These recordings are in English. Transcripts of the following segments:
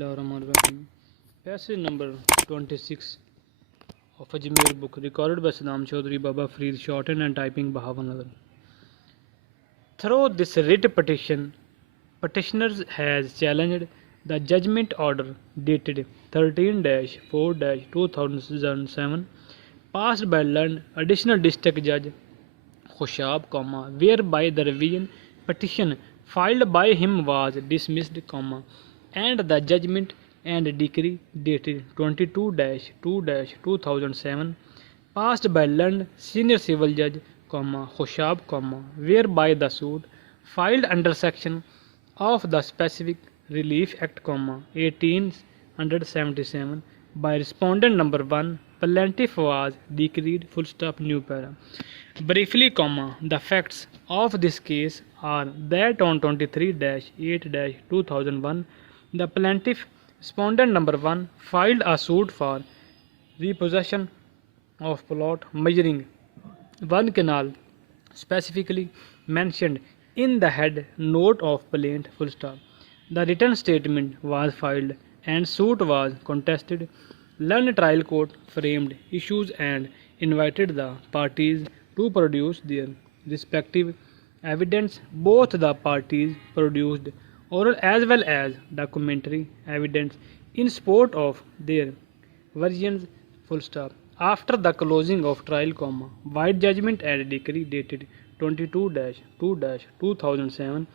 Bismillahirrahmanirrahim. Passage number 26 of Ajmair book, recorded by Saddam Chaudhry, Baba Farid, shortened and typing Bahawalnagar. Through this writ petition, petitioners has challenged the judgment order dated 13-4-2007, passed by learned additional district judge Khushab, whereby the revision petition filed by him was dismissed, and the judgment and decree dated 22-2-2007, passed by learned senior civil judge, Khushab, whereby the suit filed under section of the Specific Relief Act, 1877 by respondent number 1, plaintiff was decreed, new para. Briefly, the facts of this case are that on 23-8-2001, the plaintiff, respondent number 1, filed a suit for repossession of plot measuring one canal specifically mentioned in the head note of plaint, The written statement was filed and suit was contested. Learned trial court framed issues and invited the parties to produce their respective evidence. Both the parties produced oral as well as documentary evidence in support of their versions. After the closing of trial, white judgment and decree dated 22-2-2007,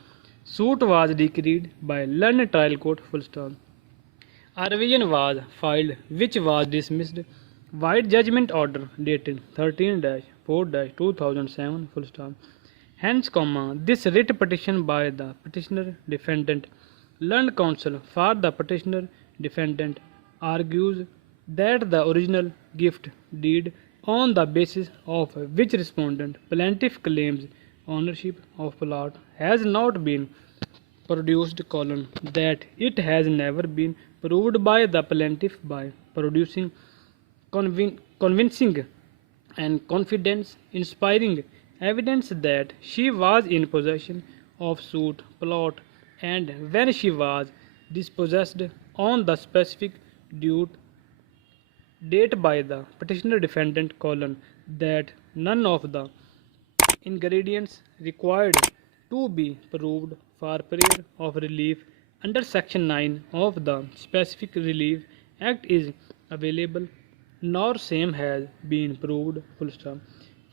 suit was decreed by learned trial court. A revision was filed which was dismissed. White judgment order dated 13-4-2007. Hence, this writ petition by the petitioner defendant, learned counsel for the petitioner defendant, argues that the original gift deed on the basis of which respondent plaintiff claims ownership of plot has not been produced, that it has never been proved by the plaintiff by producing convincing and confidence inspiring evidence that she was in possession of suit plot, and when she was dispossessed on the specific date by the petitioner defendant, that none of the ingredients required to be proved for prayer of relief under section 9 of the Specific Relief Act is available, nor same has been proved.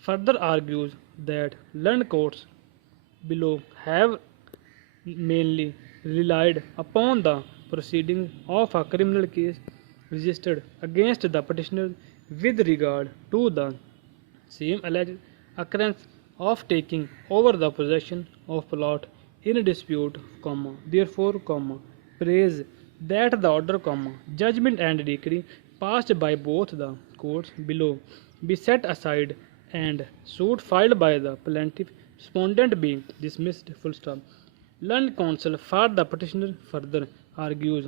Further argues that learned courts below have mainly relied upon the proceedings of a criminal case registered against the petitioner with regard to the same alleged occurrence of taking over the possession of plot in dispute, therefore, praise that the order, judgment and decree passed by both the courts below be set aside and suit filed by the plaintiff respondent being dismissed. Learned counsel for the petitioner further argues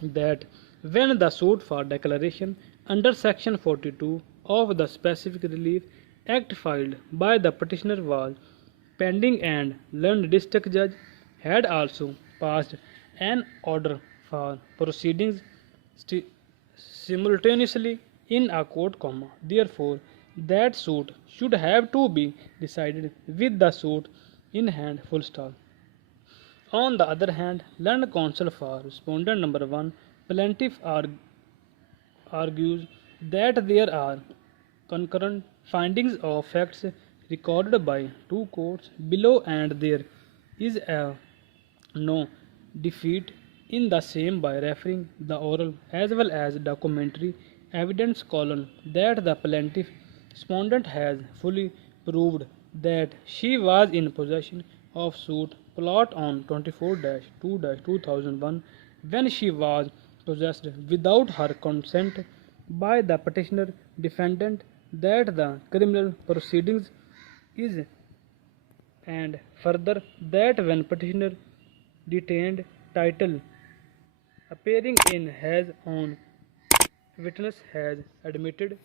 that when the suit for declaration under section 42 of the Specific Relief Act filed by the petitioner was pending, and learned district judge had also passed an order for proceedings simultaneously in a court, therefore that suit should have to be decided with the suit in hand. On the other hand, learned counsel for respondent number 1, plaintiff argues that there are concurrent findings of facts recorded by two courts below, and there is no defeat in the same by referring the oral as well as documentary evidence, that the plaintiff respondent has fully proved that she was in possession of suit plot on 24-2-2001 when she was possessed without her consent by the petitioner defendant, that the criminal proceedings is, and further that when petitioner detained title appearing in has on witness has admitted.